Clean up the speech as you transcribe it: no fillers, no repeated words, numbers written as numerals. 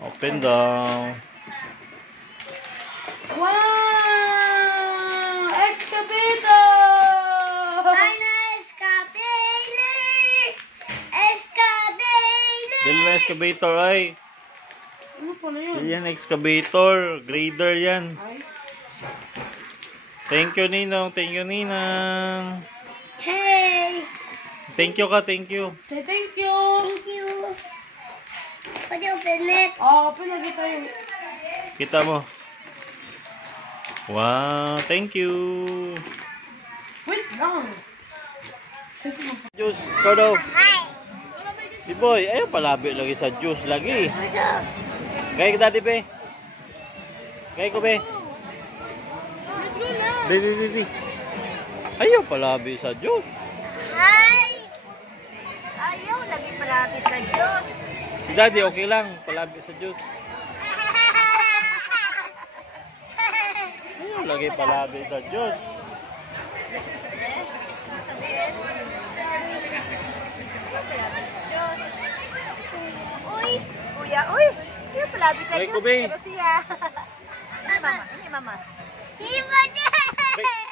Open daw. Wow! Excavator! Ano, excavator! Excavator! Dali na excavator ay. Ano pala yun? Yan, excavator. Grader yan. Ay. Thank you, Ninong. Thank you, Ninang. Hey! Thank you ka, thank you. Say thank you! Thank you. Pwede open it. Oh, open lagi tayo. Kita mo. Wow, thank you. Wait lang. Juice, ikaw daw. Hi. Biboy, ayaw palabi lagi sa juice lagi. Ito. Gaya ka dati, be. Gaya ko, be. Let's go na! Be. Ayaw palabi sa juice. Hi. Ayaw, lagi palapit sa Diyos. Si daddy, okay lang. Palabi sa juice. Ayaw lagi palabi sa juice. Sasabihin. Uy, kuya, uy. Hindi palapit sa Ay, Diyos. Kubi. Pero siya. Ini mama, ini mama. Hindi ba